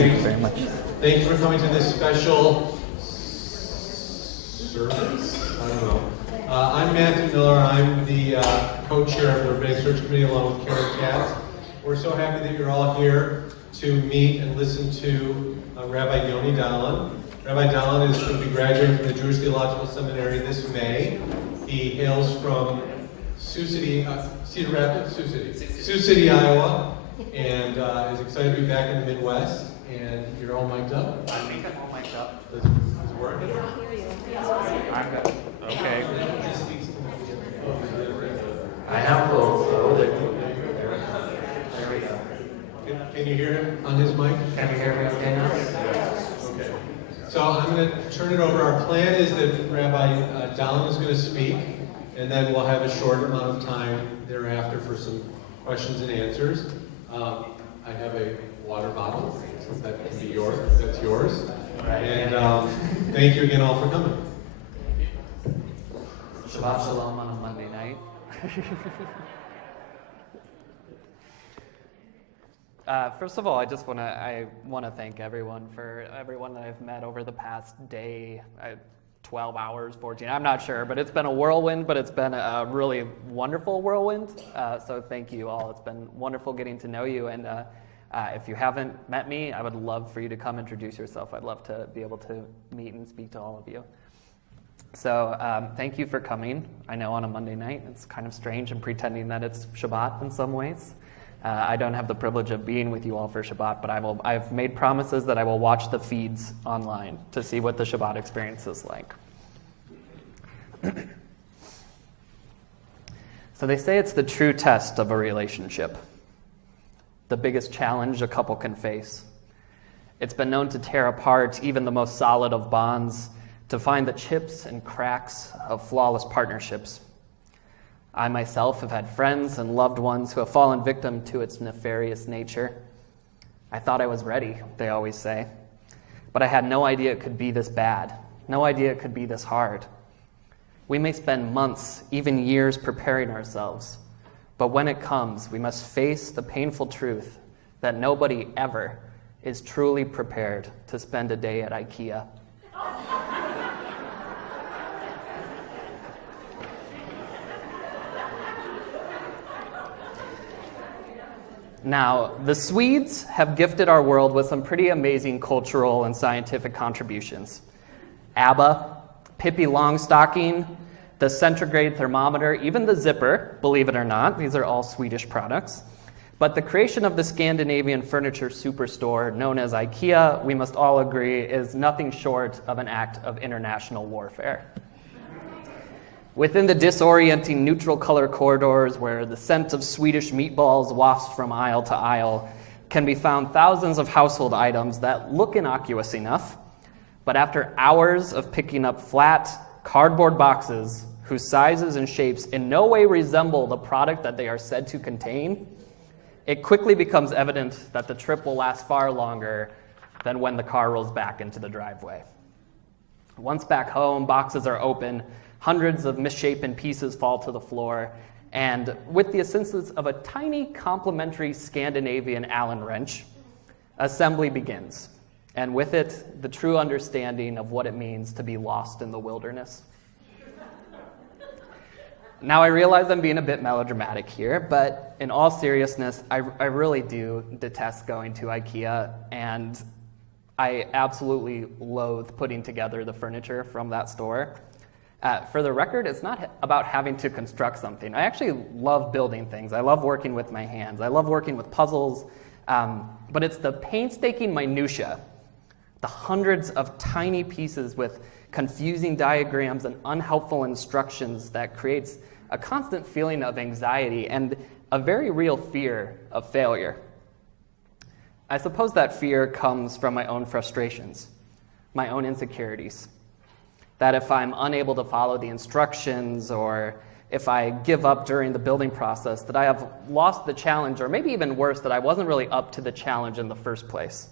Thank you very much. Thank you for coming to this special service. I don't know. I'm Matthew Miller. I'm the co-chair of the Rabbinic Search Committee along with Karen Katz. We're so happy that you're all here to meet and listen to Rabbi Yoni Dahlen. Rabbi Dahlen is going to be graduating from the Jewish Theological Seminary this May. He hails from Sioux City, Cedar Rapids, Sioux City, Iowa, and is excited to be back in the Midwest. And you're all mic'd up? I think I'm all mic'd up. Is it working? I'm good. Okay. I have both, so there we go. Can you hear him on his mic? Can you hear me okay now? Okay. So I'm going to turn it over. Our plan is that Rabbi Dahlen is going to speak, and then we'll have a short amount of time thereafter for some questions and answers. I have a water bottle, so that can be yours. That's yours. And thank you again all for coming. Shabbat Shalom on a Monday night. First of all, I want to thank everyone that I've met over the past day, 12 hours, 14. I'm not sure, but it's been a whirlwind, but it's been a really wonderful whirlwind. So thank you all. It's been wonderful getting to know you. And if you haven't met me, I would love for you to come introduce yourself. I'd love to be able to meet and speak to all of you. So thank you for coming. I know on a Monday night, it's kind of strange and pretending that it's Shabbat in some ways. I don't have the privilege of being with you all for Shabbat, but I've made promises that I will watch the feeds online to see what the Shabbat experience is like. So they say it's the true test of a relationship, the biggest challenge a couple can face. It's been known to tear apart even the most solid of bonds, to find the chips and cracks of flawless partnerships. I myself have had friends and loved ones who have fallen victim to its nefarious nature. I thought I was ready, they always say, but I had no idea it could be this bad, no idea it could be this hard. We may spend months, even years preparing ourselves, but when it comes, we must face the painful truth that nobody ever is truly prepared to spend a day at IKEA. Now, the Swedes have gifted our world with some pretty amazing cultural and scientific contributions. ABBA, Pippi Longstocking, the centigrade thermometer, even the zipper, believe it or not, these are all Swedish products. But the creation of the Scandinavian furniture superstore known as IKEA, we must all agree, is nothing short of an act of international warfare. Within the disorienting neutral color corridors where the scent of Swedish meatballs wafts from aisle to aisle can be found thousands of household items that look innocuous enough, but after hours of picking up flat, cardboard boxes whose sizes and shapes in no way resemble the product that they are said to contain, it quickly becomes evident that the trip will last far longer than when the car rolls back into the driveway. Once back home, boxes are open, hundreds of misshapen pieces fall to the floor, and with the assistance of a tiny complementary Scandinavian Allen wrench, assembly begins, and with it, the true understanding of what it means to be lost in the wilderness. Now, I realize I'm being a bit melodramatic here, but in all seriousness, I really do detest going to IKEA, and I absolutely loathe putting together the furniture from that store. For the record, it's not about having to construct something. I actually love building things. I love working with my hands. I love working with puzzles, but it's the painstaking minutia, the hundreds of tiny pieces with confusing diagrams and unhelpful instructions that creates a constant feeling of anxiety and a very real fear of failure. I suppose that fear comes from my own frustrations, my own insecurities. That if I'm unable to follow the instructions or if I give up during the building process, that I have lost the challenge, or maybe even worse, that I wasn't really up to the challenge in the first place.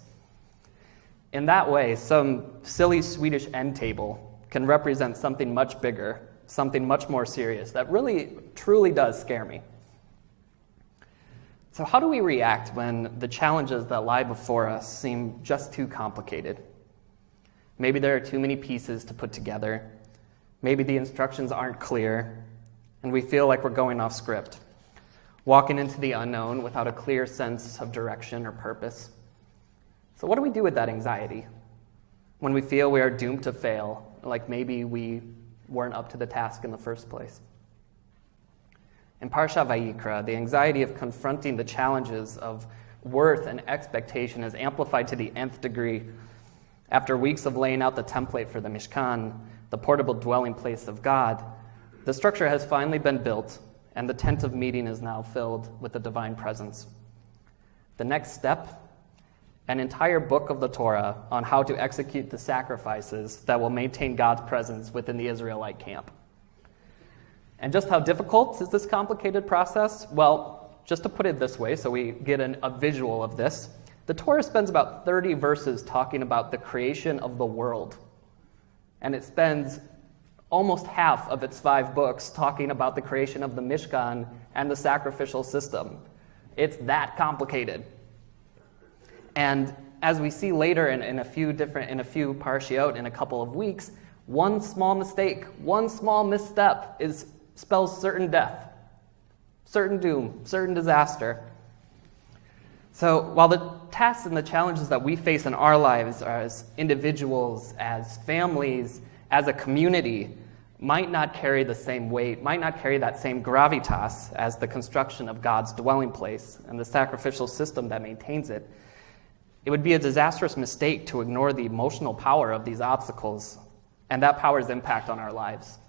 In that way, some silly Swedish end table can represent something much bigger, something much more serious that really, truly does scare me. So how do we react when the challenges that lie before us seem just too complicated? Maybe there are too many pieces to put together. Maybe the instructions aren't clear, and we feel like we're going off script, walking into the unknown without a clear sense of direction or purpose. So what do we do with that anxiety when we feel we are doomed to fail, like maybe we weren't up to the task in the first place? In Parsha Vayikra, the anxiety of confronting the challenges of worth and expectation is amplified to the nth degree. After weeks of laying out the template for the Mishkan, the portable dwelling place of God, the structure has finally been built, and the tent of meeting is now filled with the divine presence. The next step, an entire book of the Torah on how to execute the sacrifices that will maintain God's presence within the Israelite camp. And just how difficult is this complicated process? Well, just to put it this way, so we get a visual of this, the Torah spends about 30 verses talking about the creation of the world. And it spends almost half of its 5 books talking about the creation of the Mishkan and the sacrificial system. It's that complicated. And as we see later in a few parshiot in a couple of weeks, one small mistake, one small misstep spells certain death, certain doom, certain disaster. So while the tasks and the challenges that we face in our lives as individuals, as families, as a community, might not carry the same weight, might not carry that same gravitas as the construction of God's dwelling place and the sacrificial system that maintains it, it would be a disastrous mistake to ignore the emotional power of these obstacles and that power's impact on our lives.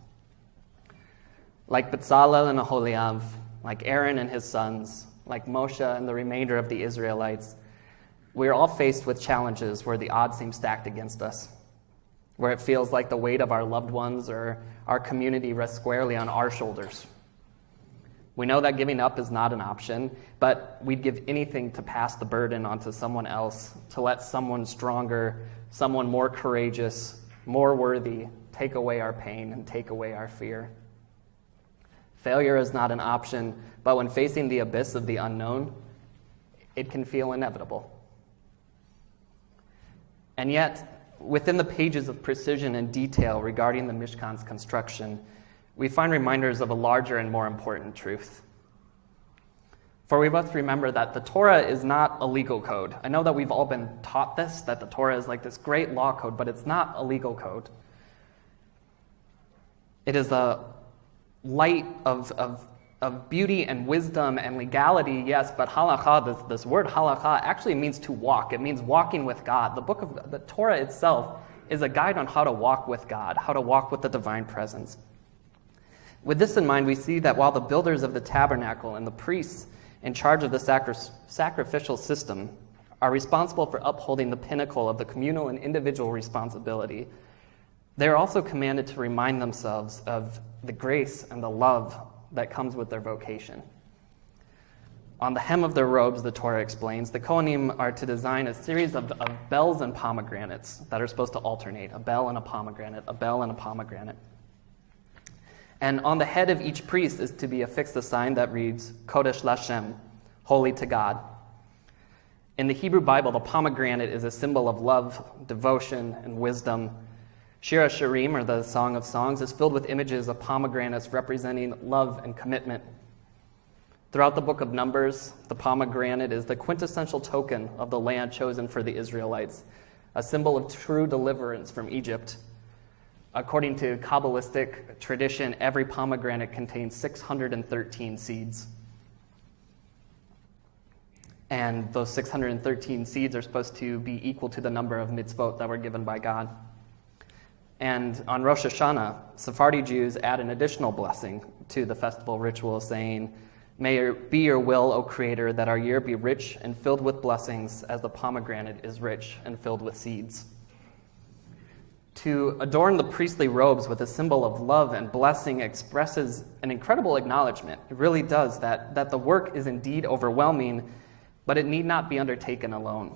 Like Bezalel and Aholiav, like Aaron and his sons, like Moshe and the remainder of the Israelites, we're all faced with challenges where the odds seem stacked against us, where it feels like the weight of our loved ones or our community rests squarely on our shoulders. We know that giving up is not an option, but we'd give anything to pass the burden onto someone else, to let someone stronger, someone more courageous, more worthy, take away our pain and take away our fear. Failure is not an option, but when facing the abyss of the unknown, it can feel inevitable. And yet, within the pages of precision and detail regarding the Mishkan's construction, we find reminders of a larger and more important truth. For we must remember that the Torah is not a legal code. I know that we've all been taught this, that the Torah is like this great law code, but it's not a legal code. It is a light of beauty and wisdom and legality, yes, but halakha, this word halakha actually means to walk. It means walking with God. The book of the Torah itself is a guide on how to walk with God, how to walk with the divine presence. With this in mind, we see that while the builders of the tabernacle and the priests in charge of the sacrificial system are responsible for upholding the pinnacle of the communal and individual responsibility, they are also commanded to remind themselves of the grace and the love that comes with their vocation. On the hem of their robes, the Torah explains, the Kohanim are to design a series of bells and pomegranates that are supposed to alternate, a bell and a pomegranate, a bell and a pomegranate. And on the head of each priest is to be affixed a sign that reads, Kodesh Lashem, holy to God. In the Hebrew Bible, the pomegranate is a symbol of love, devotion, and wisdom. Shir HaShirim, or the Song of Songs, is filled with images of pomegranates representing love and commitment. Throughout the book of Numbers, the pomegranate is the quintessential token of the land chosen for the Israelites, a symbol of true deliverance from Egypt. According to Kabbalistic tradition, every pomegranate contains 613 seeds. And those 613 seeds are supposed to be equal to the number of mitzvot that were given by God. And on Rosh Hashanah, Sephardi Jews add an additional blessing to the festival ritual, saying, "May it be your will, O Creator, that our year be rich and filled with blessings as the pomegranate is rich and filled with seeds." To adorn the priestly robes with a symbol of love and blessing expresses an incredible acknowledgement. It really does, that the work is indeed overwhelming, but it need not be undertaken alone.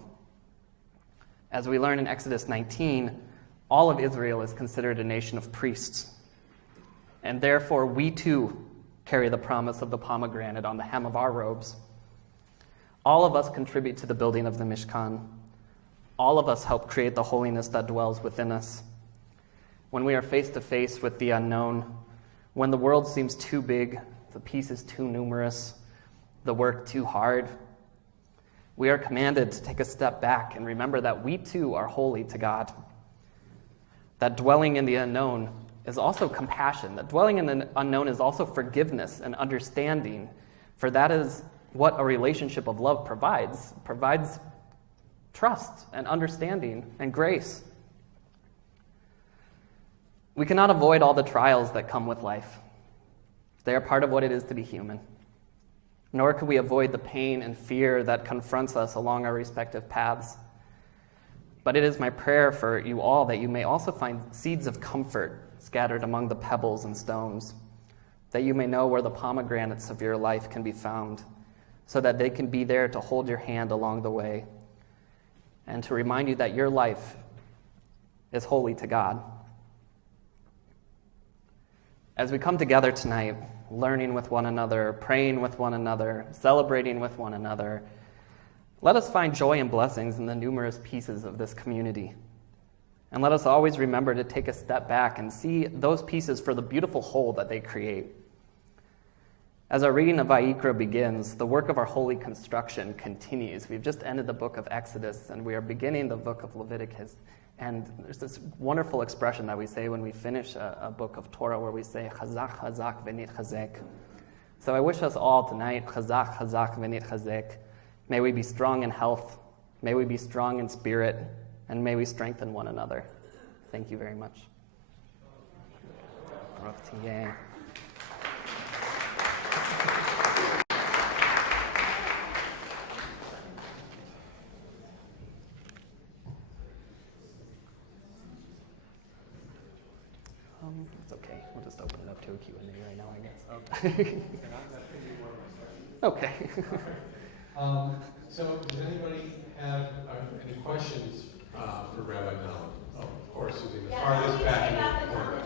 As we learn in Exodus 19, all of Israel is considered a nation of priests. And therefore, we too carry the promise of the pomegranate on the hem of our robes. All of us contribute to the building of the Mishkan. All of us help create the holiness that dwells within us. When we are face to face with the unknown, when the world seems too big, the pieces too numerous, the work too hard, we are commanded to take a step back and remember that we too are holy to God. That dwelling in the unknown is also compassion. That dwelling in the unknown is also forgiveness and understanding, for that is what a relationship of love provides. It provides trust and understanding and grace. We cannot avoid all the trials that come with life. They are part of what it is to be human. Nor can we avoid the pain and fear that confronts us along our respective paths. But it is my prayer for you all that you may also find seeds of comfort scattered among the pebbles and stones, that you may know where the pomegranates of your life can be found, so that they can be there to hold your hand along the way, and to remind you that your life is holy to God. As we come together tonight, learning with one another, praying with one another, celebrating with one another, let us find joy and blessings in the numerous pieces of this community. And let us always remember to take a step back and see those pieces for the beautiful whole that they create. As our reading of Vayikra begins, the work of our holy construction continues. We've just ended the book of Exodus, and we are beginning the book of Leviticus. And there's this wonderful expression that we say when we finish a book of Torah, where we say, Chazak, Chazak, Venit Chazek. So I wish us all tonight, Chazak, Chazak, Venit Chazek. May we be strong in health, may we be strong in spirit, and may we strengthen one another. Thank you very much. It's okay. We'll just open it up to a Q&A right now, I guess. Okay. So does anybody have any questions for Rabbi Dahlen? Oh, of course, Susie, the farthest back in the corner.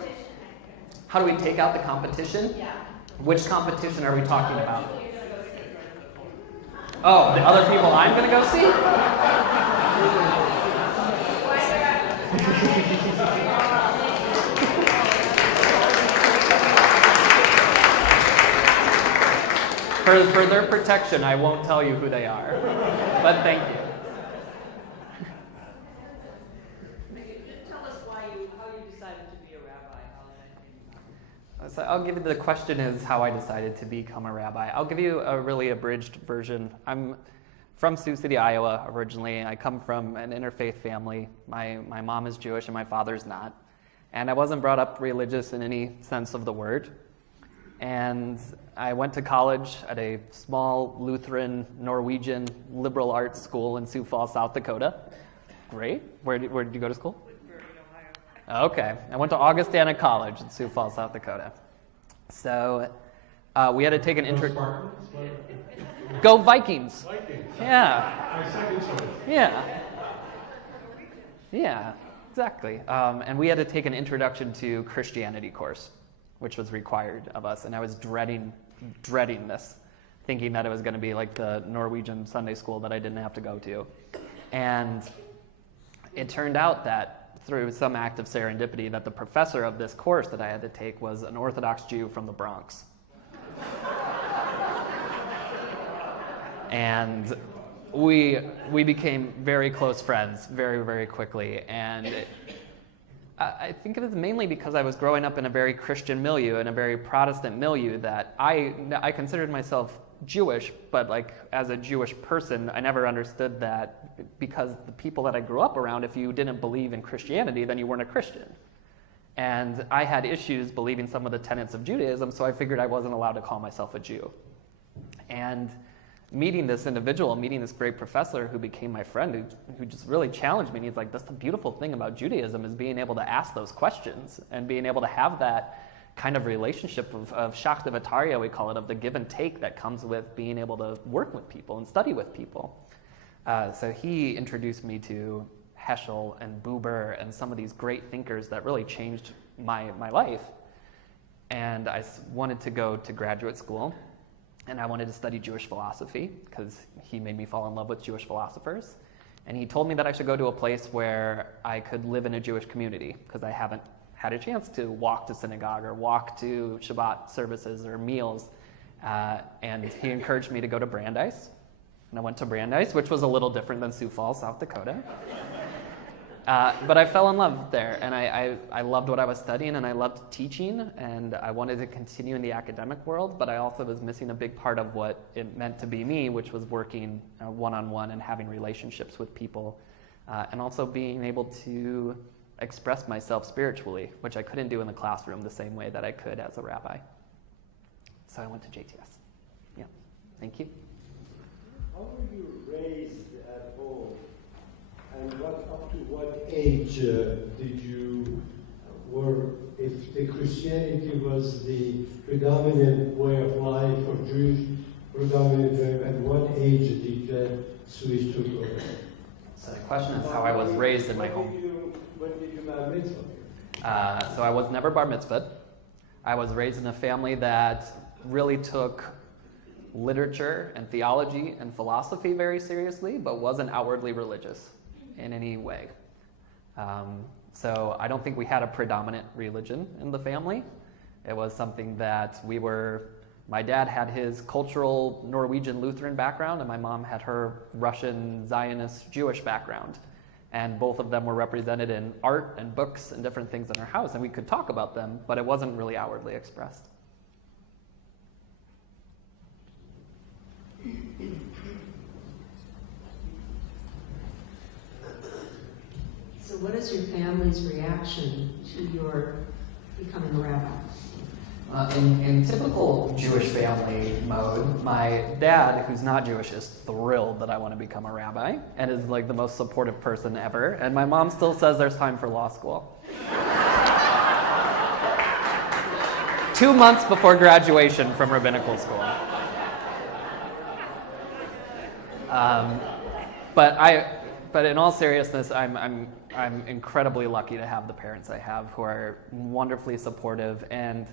How do we take out the competition? Yeah. Which competition are we talking about? Oh, the other people I'm going to go see? For their protection, I won't tell you who they are. But thank you. Tell us how you decided to be a rabbi. So I'll give you the question is how I decided to become a rabbi. I'll give you a really abridged version. I'm from Sioux City, Iowa originally. I come from an interfaith family. My mom is Jewish and my father's not. And I wasn't brought up religious in any sense of the word. And I went to college at a small Lutheran, Norwegian liberal arts school in Sioux Falls, South Dakota. Great. Where did you go to school? Woodbury, Ohio. Okay. I went to Augustana College in Sioux Falls, South Dakota. So we had to take an intro. Go Vikings. Vikings. Yeah. My second choice. Yeah. Yeah, exactly. And we had to take an introduction to Christianity course, which was required of us. And I was dreading this, thinking that it was going to be like the Norwegian Sunday school that I didn't have to go to. And it turned out that through some act of serendipity that the professor of this course that I had to take was an Orthodox Jew from the Bronx. And we became very close friends very, very quickly. And I think it was mainly because I was growing up in a very Christian milieu, in a very Protestant milieu, that I considered myself Jewish, but like as a Jewish person, I never understood that because the people that I grew up around, if you didn't believe in Christianity, then you weren't a Christian. And I had issues believing some of the tenets of Judaism, so I figured I wasn't allowed to call myself a Jew. And meeting this individual, meeting this great professor who became my friend, who just really challenged me. And he's like, that's the beautiful thing about Judaism, is being able to ask those questions and being able to have that kind of relationship of shakhtavataria, we call it, of the give and take that comes with being able to work with people and study with people. So he introduced me to Heschel and Buber and some of these great thinkers that really changed my life. And I wanted to go to graduate school. and I wanted to study Jewish philosophy because he made me fall in love with Jewish philosophers. And he told me that I should go to a place where I could live in a Jewish community because I haven't had a chance to walk to synagogue or walk to Shabbat services or meals. And he encouraged me to go to Brandeis. And I went to Brandeis, which was a little different than Sioux Falls, South Dakota. But I fell in love there, and I loved what I was studying, and I loved teaching, and I wanted to continue in the academic world, but I also was missing a big part of what it meant to be me, which was working one-on-one and having relationships with people, and also being able to express myself spiritually, which I couldn't do in the classroom the same way that I could as a rabbi. So I went to JTS. Yeah, thank you. How were you raised at home? And up to what age did you if the Christianity was the predominant way of life or Jewish predominant way, at what age did that switch to over? So the question is how I was raised in my home. When did you bar mitzvah? So I was never bar mitzvahed. I was raised in a family that really took literature and theology and philosophy very seriously, but wasn't outwardly religious in any way. So I don't think we had a predominant religion in the family. It was something that my dad had his cultural Norwegian Lutheran background, and my mom had her Russian Zionist Jewish background. And both of them were represented in art and books and different things in our house, and we could talk about them, but it wasn't really outwardly expressed. So what is your family's reaction to your becoming a rabbi? In typical Jewish family mode, my dad, who's not Jewish, is thrilled that I want to become a rabbi and is like the most supportive person ever. And my mom still says there's time for law school. 2 months before graduation from Rabbinical school. But in all seriousness, I'm incredibly lucky to have the parents I have who are wonderfully supportive, and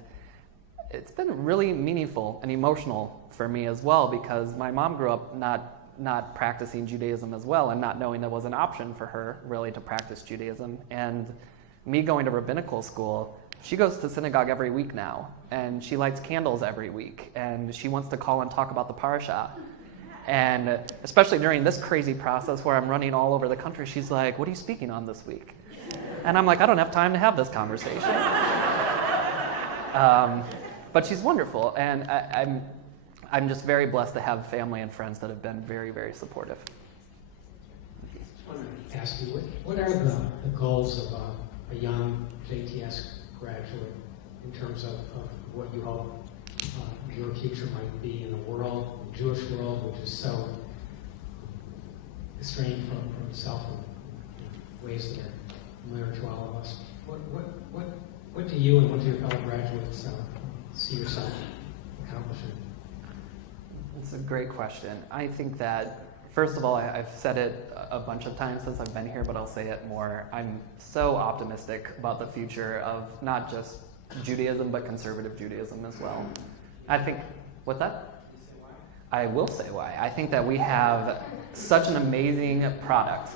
it's been really meaningful and emotional for me as well because my mom grew up not practicing Judaism as well and not knowing there was an option for her really to practice Judaism. And me going to Rabbinical school, she goes to synagogue every week now, and she lights candles every week, and she wants to call and talk about the parasha. And especially during this crazy process where I'm running all over the country, she's like, "What are you speaking on this week?" And I'm like, "I don't have time to have this conversation." But she's wonderful, and I'm just very blessed to have family and friends that have been very, very supportive. I want to ask you, what are the goals of a young JTS graduate in terms of what you hope your future might be in the world, the Jewish world, which is so estranged from itself in ways that are familiar to all of us? What do you and what do your fellow graduates see yourself accomplishing? It's a great question. I think that, first of all, I've said it a bunch of times since I've been here, but I'll say it more. I'm so optimistic about the future of not just Judaism, but conservative Judaism as well. I think, what's that? I will say why. I think that we have such an amazing product.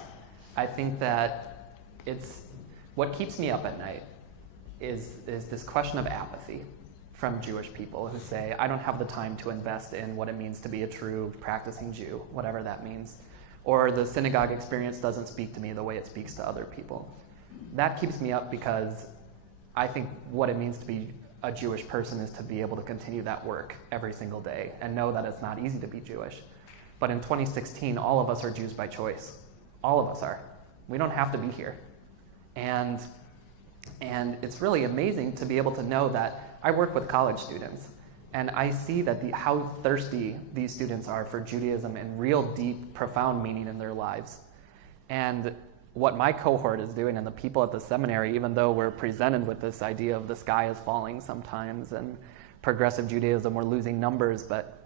I think that what keeps me up at night is this question of apathy from Jewish people who say, I don't have the time to invest in what it means to be a true practicing Jew, whatever that means. Or the synagogue experience doesn't speak to me the way it speaks to other people. That keeps me up because I think what it means to be a Jewish person is to be able to continue that work every single day and know that it's not easy to be Jewish. But in 2016, all of us are Jews by choice. All of us are. We don't have to be here. And it's really amazing to be able to know that I work with college students, and I see that how thirsty these students are for Judaism and real deep, profound meaning in their lives. And what my cohort is doing and the people at the seminary, even though we're presented with this idea of the sky is falling sometimes and progressive Judaism, we're losing numbers, but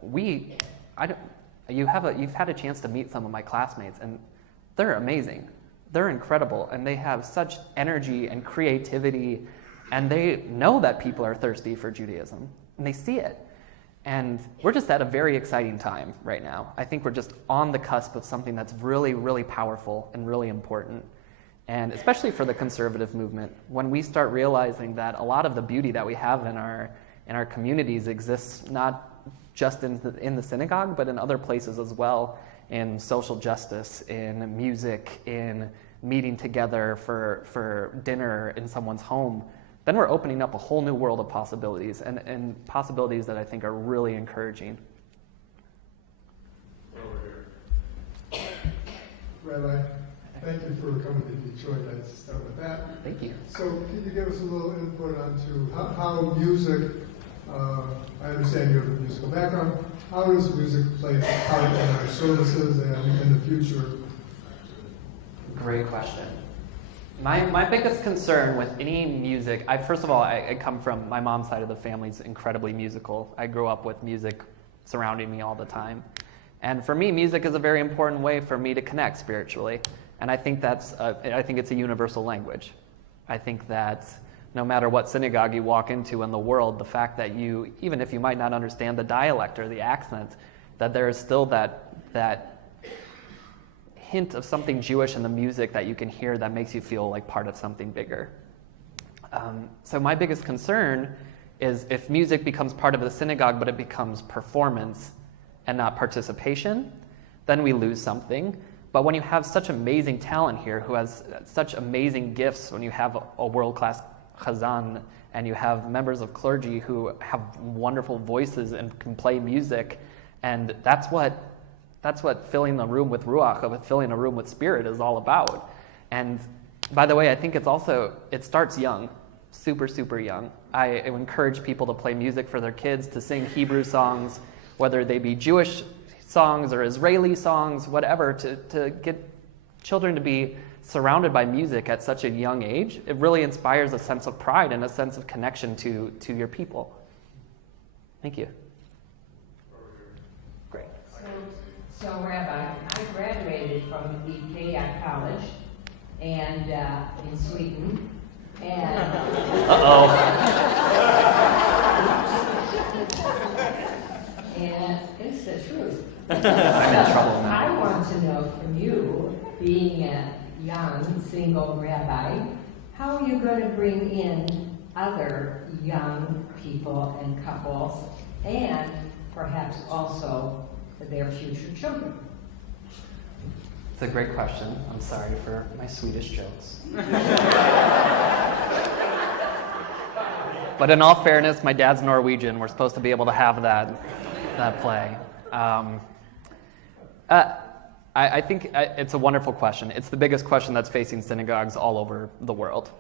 you've had a chance to meet some of my classmates, and they're amazing. They're incredible, and they have such energy and creativity, and they know that people are thirsty for Judaism, and they see it. And we're just at a very exciting time right now. I think we're just on the cusp of something that's really, really powerful and really important. And especially for the conservative movement, when we start realizing that a lot of the beauty that we have in our communities exists not just in the synagogue, but in other places as well, in social justice, in music, in meeting together for dinner in someone's home, then we're opening up a whole new world of possibilities, and possibilities that I think are really encouraging. Rabbi, thank you for coming to Detroit. Let's start with that. Thank you. So can you give us a little input onto how music, I understand you have a musical background, how does music play a part in our services and in the future? Great question. My biggest concern with any music, first of all, I come from, my mom's side of the family is incredibly musical. I grew up with music surrounding me all the time. And for me, music is a very important way for me to connect spiritually. And I think I think it's a universal language. I think that no matter what synagogue you walk into in the world, the fact that you, even if you might not understand the dialect or the accent, that there is still that hint of something Jewish in the music that you can hear that makes you feel like part of something bigger. So my biggest concern is if music becomes part of the synagogue, but it becomes performance and not participation, then we lose something. But when you have such amazing talent here, who has such amazing gifts, when you have a world-class chazan, and you have members of clergy who have wonderful voices and can play music, and that's what filling the room with ruach, filling a room with spirit is all about. And by the way, I think it starts young, super, super young. I encourage people to play music for their kids, to sing Hebrew songs, whether they be Jewish songs or Israeli songs, whatever, to get children to be surrounded by music at such a young age. It really inspires a sense of pride and a sense of connection to your people. Thank you. Great. So Rabbi, I graduated from Ikea College and in Sweden, and and it's the truth. I'm in trouble now. I want to know from you, being a young single rabbi, how are you going to bring in other young people and couples, and perhaps also their future children? It's a great question. I'm sorry for my Swedish jokes. But in all fairness, my dad's Norwegian. We're supposed to be able to have that play. I think it's a wonderful question. It's the biggest question that's facing synagogues all over the world.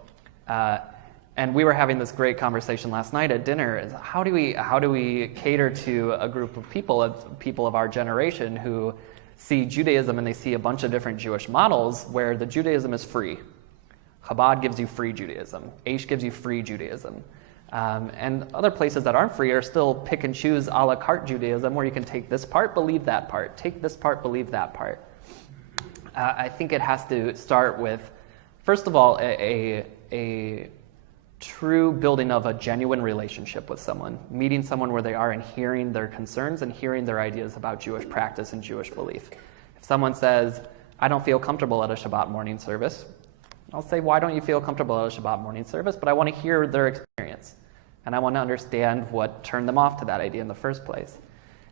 And we were having this great conversation last night at dinner. Is how do we cater to a group of people of our generation who see Judaism and they see a bunch of different Jewish models where the Judaism is free. Chabad gives you free Judaism. Aish gives you free Judaism. And other places that aren't free are still pick and choose a la carte Judaism, where you can take this part, believe that part, take this part, believe that part. I think it has to start with, first of all, a true building of a genuine relationship with someone, meeting someone where they are and hearing their concerns and hearing their ideas about Jewish practice and Jewish belief. If someone says, I don't feel comfortable at a Shabbat morning service, I'll say, why don't you feel comfortable at a Shabbat morning service? But I want to hear their experience. And I want to understand what turned them off to that idea in the first place.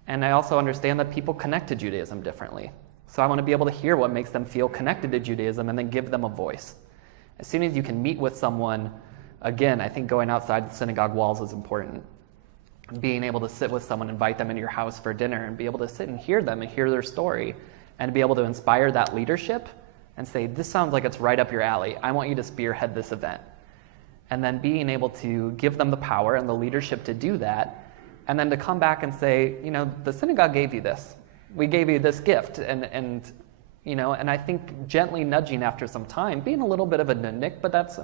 And I also understand that people connect to Judaism differently. So I want to be able to hear what makes them feel connected to Judaism and then give them a voice. As soon as you can meet with someone, again, I think going outside the synagogue walls is important. Being able to sit with someone, invite them into your house for dinner, and be able to sit and hear them and hear their story, and be able to inspire that leadership and say, this sounds like it's right up your alley. I want you to spearhead this event. And then being able to give them the power and the leadership to do that, and then to come back and say, the synagogue gave you this. We gave you this gift. And I think gently nudging after some time, being a little bit of a nudnik, but that's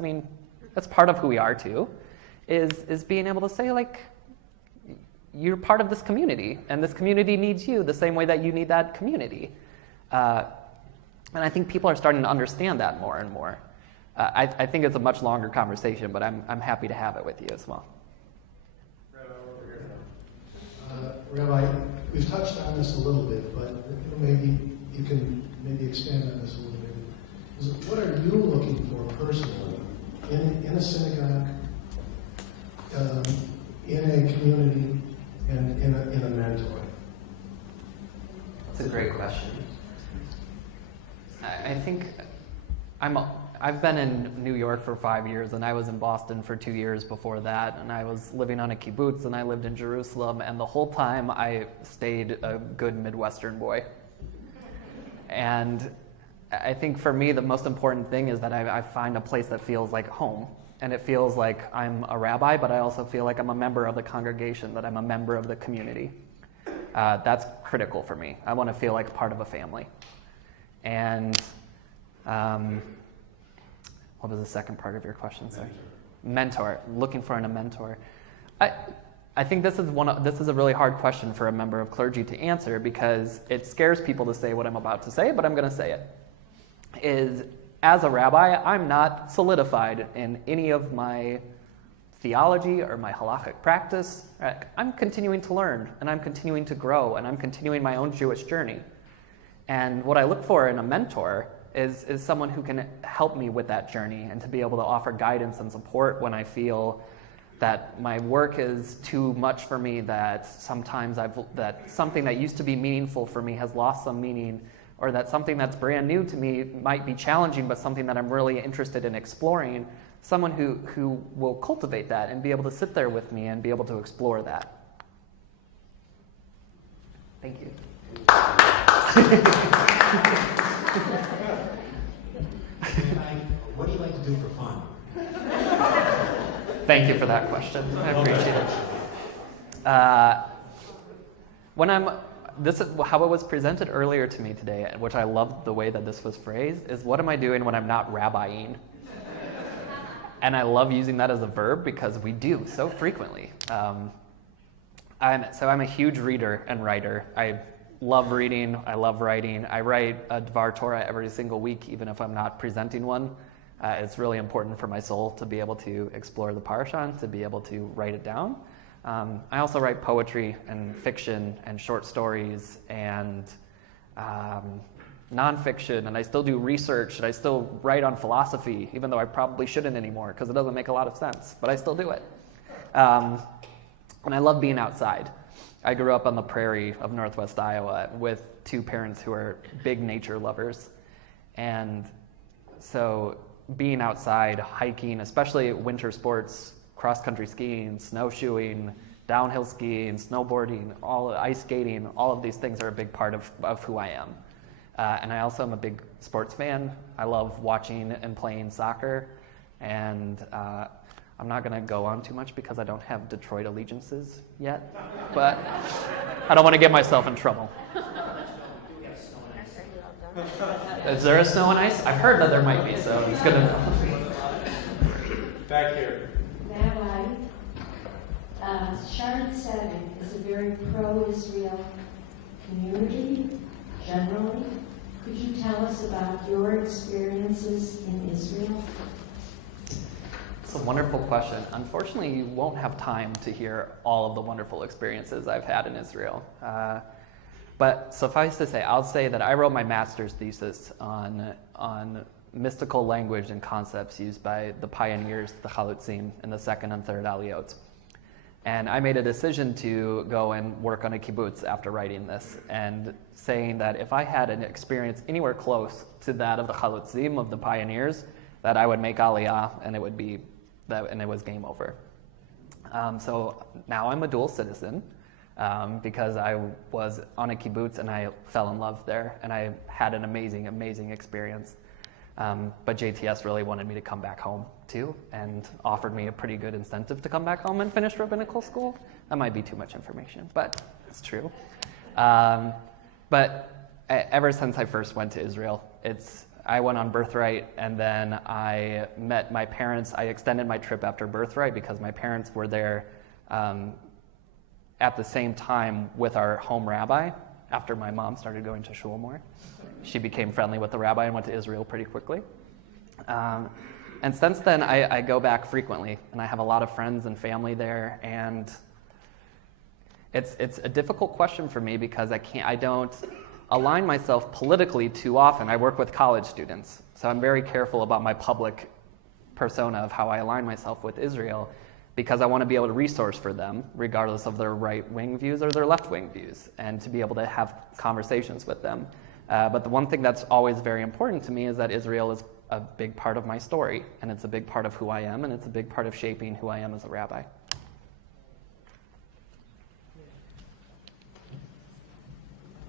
part of who we are too, is being able to say, you're part of this community, and this community needs you the same way that you need that community. And I think people are starting to understand that more and more. I think it's a much longer conversation, but I'm happy to have it with you as well. Right over here. Rabbi, we've touched on this a little bit, but maybe you can expand on this a little bit. What are you looking for personally in a synagogue, in a community, and in a mentor? That's a great question. I think I've been in New York for 5 years, and I was in Boston for 2 years before that, and I was living on a kibbutz, and I lived in Jerusalem, and the whole time I stayed a good Midwestern boy. And I think for me, the most important thing is that I find a place that feels like home, and it feels like I'm a rabbi, but I also feel like I'm a member of the congregation, that I'm a member of the community. That's critical for me. I want to feel like part of a family. And what was the second part of your question? Sorry. Mentor. Looking for a mentor. I think this is a really hard question for a member of clergy to answer, because it scares people to say what I'm about to say, but I'm going to say it. As a rabbi, I'm not solidified in any of my theology or my halachic practice. I'm continuing to learn, and I'm continuing to grow, and I'm continuing my own Jewish journey. And what I look for in a mentor is someone who can help me with that journey, and to be able to offer guidance and support when I feel that my work is too much for me, that sometimes that something that used to be meaningful for me has lost some meaning, or that something that's brand new to me might be challenging, but something that I'm really interested in exploring. Someone who will cultivate that and be able to sit there with me and be able to explore that. Thank you. What do you like to do for fun? Thank you for that question. I appreciate it. This is how it was presented earlier to me today, which I loved the way that this was phrased, is what am I doing when I'm not rabbiing? And I love using that as a verb because we do so frequently. I'm a huge reader and writer. I love reading. I love writing. I write a Dvar Torah every single week, even if I'm not presenting one. It's really important for my soul to be able to explore the Parshan, to be able to write it down. I also write poetry and fiction and short stories and nonfiction, and I still do research, and I still write on philosophy, even though I probably shouldn't anymore because it doesn't make a lot of sense, but I still do it. And I love being outside. I grew up on the prairie of Northwest Iowa with two parents who are big nature lovers. And so being outside, hiking, especially winter sports, cross-country skiing, snowshoeing, downhill skiing, snowboarding, ice skating, all of these things are a big part of who I am. And I also am a big sports fan. I love watching and playing soccer. And I'm not going to go on too much because I don't have Detroit allegiances yet. But I don't want to get myself in trouble. Is there a snow and ice? I've heard that there might be, so it's going to... Back here. Rabbi, Sharon Savin is a very pro-Israel community, generally. Could you tell us about your experiences in Israel? It's a wonderful question. Unfortunately, you won't have time to hear all of the wonderful experiences I've had in Israel. But suffice to say, I'll say that I wrote my master's thesis on mystical language and concepts used by the pioneers, the Chalutzim, in the second and third Aliyot. And I made a decision to go and work on a kibbutz after writing this, and saying that if I had an experience anywhere close to that of the Chalutzim, of the pioneers, that I would make Aliyah, and it would be that, and it was game over. So now I'm a dual citizen. Because I was on a kibbutz and I fell in love there, and I had an amazing, amazing experience. But JTS really wanted me to come back home too, and offered me a pretty good incentive to come back home and finish rabbinical school. That might be too much information, but it's true. Ever since I first went to Israel, I went on birthright, and then I met my parents. I extended my trip after birthright because my parents were there at the same time with our home rabbi. After my mom started going to shul more, she became friendly with the rabbi and went to Israel pretty quickly. And since then, I go back frequently, and I have a lot of friends and family there, and It's a difficult question for me because I don't align myself politically too often. I work with college students, so I'm very careful about my public persona of how I align myself with Israel, because I want to be able to resource for them, regardless of their right-wing views or their left-wing views, and to be able to have conversations with them. But the one thing that's always very important to me is that Israel is a big part of my story, and it's a big part of who I am, and it's a big part of shaping who I am as a rabbi.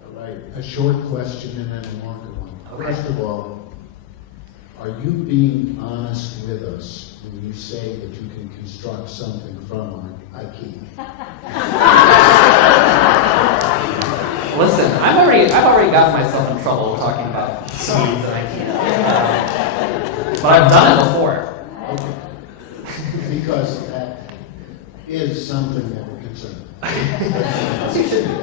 All right, a short question and then a longer one. First of all, are you being honest with us when you say that you can construct something from IKEA? Listen, I've already gotten myself in trouble talking about Swedes and IKEA. But I've done it before. Okay. Because that is something that we're concerned with. You should be.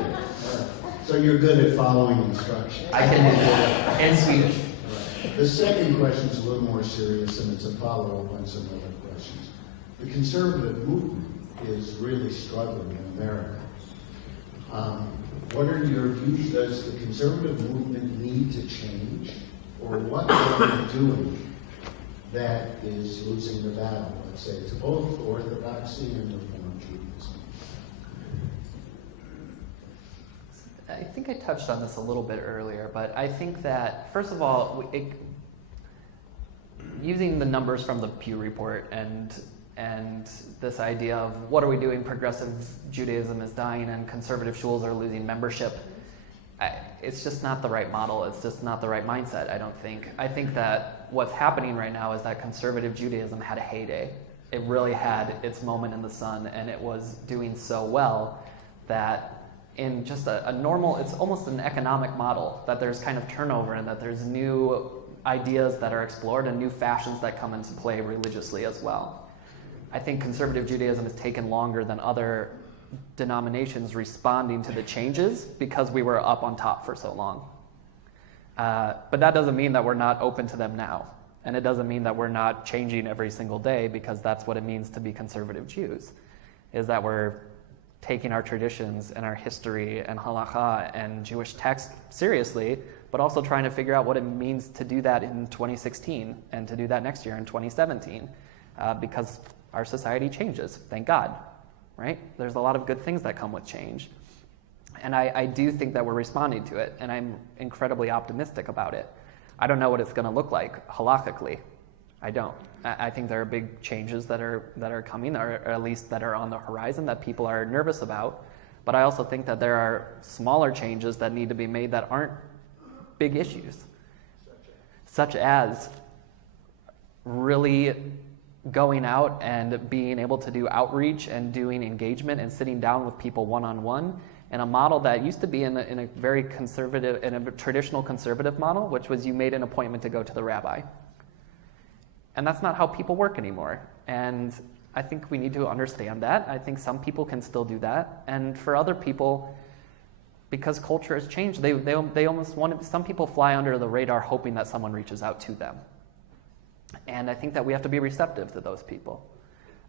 So you're good at following instructions. I can do it in Swedish. Right. The second question is a little more serious, and it's a follow-up on some other questions. The conservative movement is really struggling in America. What are your views? Does the conservative movement need to change? Or what are they doing that is losing the battle, let's say, to both Orthodoxy and Reform Judaism? I think I touched on this a little bit earlier, but I think that, first of all, using the numbers from the Pew Report and this idea of what are we doing, progressive Judaism is dying and conservative shuls are losing membership, it's just not the right model. It's just not the right mindset, I don't think. I think that what's happening right now is that conservative Judaism had a heyday. It really had its moment in the sun, and it was doing so well that in just a normal, it's almost an economic model, that there's kind of turnover and that there's new ideas that are explored and new fashions that come into play religiously as well. I think conservative Judaism has taken longer than other denominations responding to the changes because we were up on top for so long. But that doesn't mean that we're not open to them now. And it doesn't mean that we're not changing every single day, because that's what it means to be conservative Jews, is that we're taking our traditions and our history and halakha and Jewish text seriously, but also trying to figure out what it means to do that in 2016 and to do that next year in 2017, because our society changes, thank God, right? There's a lot of good things that come with change. And I do think that we're responding to it, and I'm incredibly optimistic about it. I don't know what it's going to look like halakhically. I don't. I think there are big changes that are coming, or at least that are on the horizon that people are nervous about. But I also think that there are smaller changes that need to be made that aren't big issues, such as really going out and being able to do outreach and doing engagement and sitting down with people one-on-one in a model that used to be in a very conservative, in a traditional conservative model, which was you made an appointment to go to the rabbi. And that's not how people work anymore. And I think we need to understand that. I think some people can still do that. And for other people, because culture has changed, they almost want to, some people fly under the radar hoping that someone reaches out to them. And I think that we have to be receptive to those people.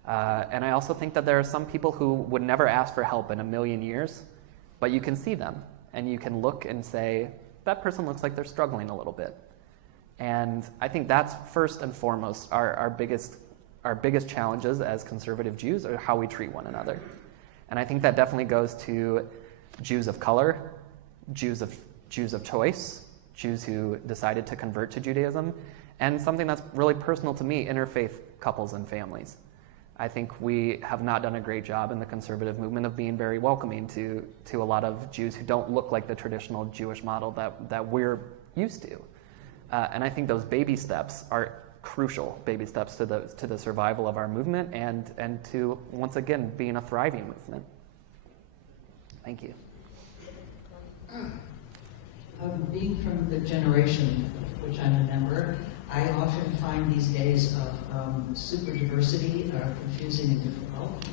And I also think that there are some people who would never ask for help in a million years, but you can see them and you can look and say, that person looks like they're struggling a little bit. And I think that's first and foremost our biggest challenges as conservative Jews, are how we treat one another. And I think that definitely goes to Jews of color, Jews of choice, Jews who decided to convert to Judaism, and something that's really personal to me, interfaith couples and families. I think we have not done a great job in the conservative movement of being very welcoming to a lot of Jews who don't look like the traditional Jewish model that we're used to. And I think those baby steps are crucial baby steps to the survival of our movement and to, once again, being a thriving movement. Thank you. Being from the generation of which I'm a member, I often find these days of super diversity confusing and difficult.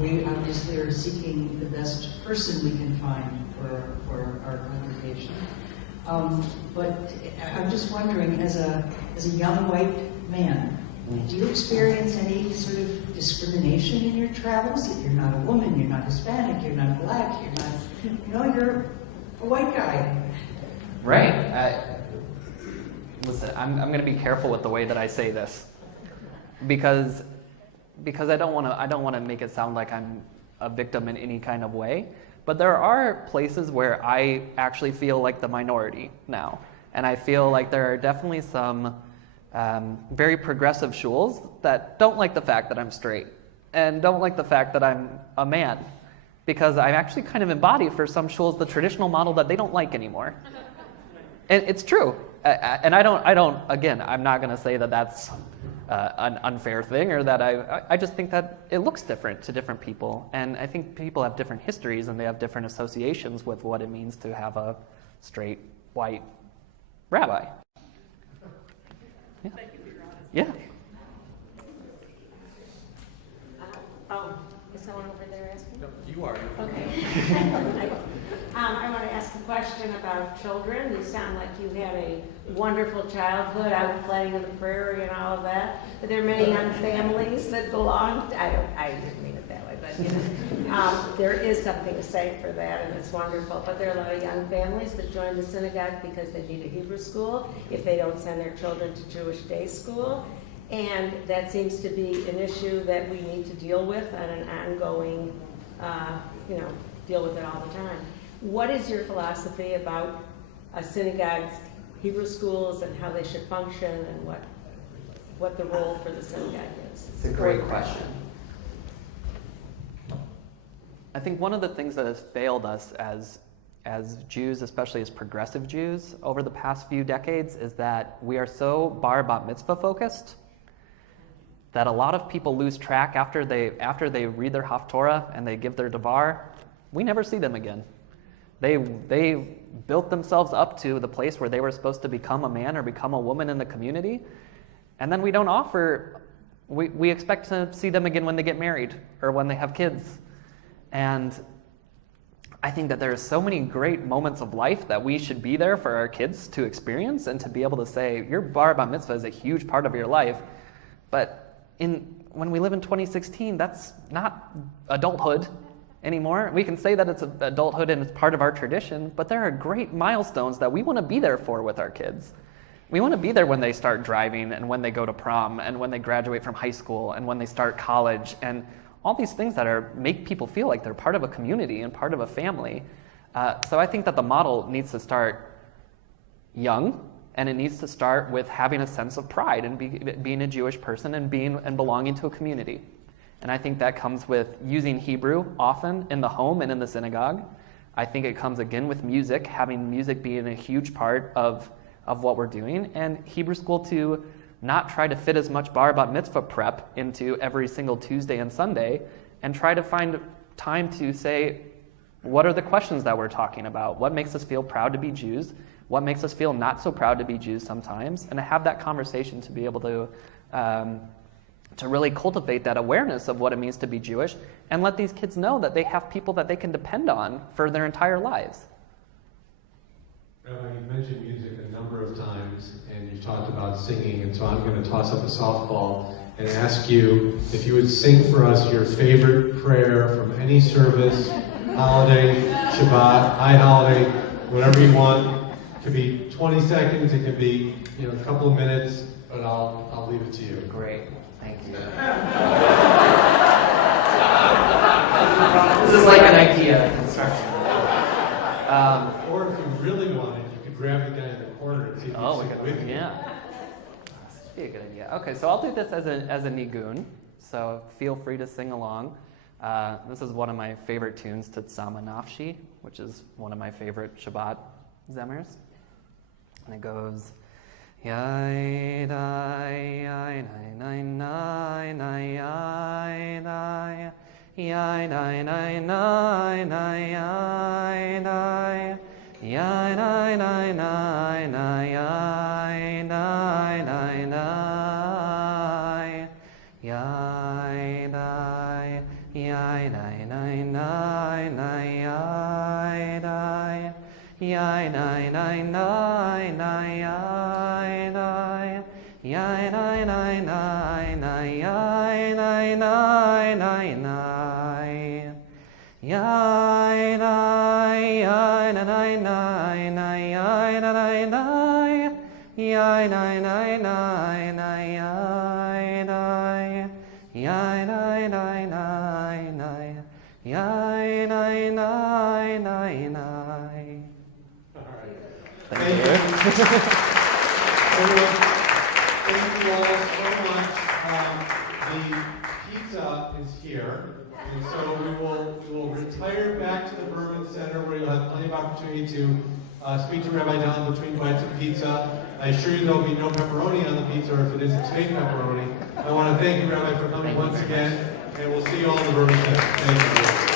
We obviously are seeking the best person we can find for our congregation. But I'm just wondering, as a young white man, Do you experience any sort of discrimination in your travels? If you're not a woman, you're not Hispanic, you're not black, you're not, you're a white guy. Right. Listen, I'm going to be careful with the way that I say this, because I don't want to make it sound like I'm a victim in any kind of way. But there are places where I actually feel like the minority now, and I feel like there are definitely some very progressive shuls that don't like the fact that I'm straight and don't like the fact that I'm a man, because I actually kind of embody for some shuls the traditional model that they don't like anymore. And it's true. And I don't. Again, I'm not going to say that that's an unfair thing, or that I just think that it looks different to different people. And I think people have different histories and they have different associations with what it means to have a straight, white rabbi. Yeah. Thank you for your honesty. Yeah. Is someone over there asking? No, you are. Okay. I want to ask a question about children. You sound like you had a wonderful childhood out playing in the prairie and all of that. But there are many young families that belong. I didn't mean it that way, but there is something to say for that, and it's wonderful. But there are a lot of young families that join the synagogue because they need a Hebrew school if they don't send their children to Jewish day school. And that seems to be an issue that we need to deal with on an ongoing, deal with it all the time. What is your philosophy about a synagogue's Hebrew schools and how they should function, and what the role for the synagogue is? It's a great question. I think one of the things that has failed us as Jews, especially as progressive Jews, over the past few decades is that we are so bar bat mitzvah focused that a lot of people lose track after they read their Haftorah and they give their Devar. We never see them again. They built themselves up to the place where they were supposed to become a man or become a woman in the community, and then we don't offer. We expect to see them again when they get married or when they have kids. And I think that there are so many great moments of life that we should be there for our kids to experience, and to be able to say, your bar bat mitzvah is a huge part of your life. But when we live in 2016, that's not adulthood anymore. We can say that it's adulthood and it's part of our tradition, but there are great milestones that we want to be there for with our kids. We want to be there when they start driving, and when they go to prom, and when they graduate from high school, and when they start college, and all these things that make people feel like they're part of a community and part of a family. So I think that the model needs to start young, and it needs to start with having a sense of pride and being a Jewish person and belonging to a community. And I think that comes with using Hebrew often in the home and in the synagogue. I think it comes again with music, having music being a huge part of what we're doing, and Hebrew school to not try to fit as much bar bat mitzvah prep into every single Tuesday and Sunday, and try to find time to say, what are the questions that we're talking about? What makes us feel proud to be Jews? What makes us feel not so proud to be Jews sometimes? And to have that conversation, to be able to really cultivate that awareness of what it means to be Jewish, and let these kids know that they have people that they can depend on for their entire lives. Rabbi, you mentioned music a number of times, and you talked about singing, and so I'm going to toss up a softball and ask you if you would sing for us your favorite prayer from any service, holiday, Shabbat, high holiday, whatever you want. It could be 20 seconds, it could be a couple of minutes, but I'll leave it to you. Great, thank you. This is like an IKEA construction. Or if you really wanted, you could grab the guy in the corner and see if he'd sing with you. Yeah. That'd be a good idea. Okay, so I'll do this as a nigun, so feel free to sing along. This is one of my favorite tunes, Titsama Nafshi, which is one of my favorite Shabbat zemmers. And it goes, Yai dai yai nai nai nai yai dai yai nai nai nai nai yai dai yai nai nai nai nai yai nai nai nai yai dai yai nai nai nai nai yai dai yai nai nai nai nai yai dai yai nai nai nai nai nai nai yai nai nai yai nai nai nai nai yai nai yai nai nai nai nai yai nai nai nai nai. Thank you. Everyone, thank you all so much. The pizza is here, and so we will retire back to the Berman Center where you'll have plenty of opportunity to speak to Rabbi Dahlen between bites of pizza. I assure you there'll be no pepperoni on the pizza, or if it isn't fake pepperoni. I want to thank you, Rabbi, for coming once again, and we'll see you all in the Berman Center. Thank you.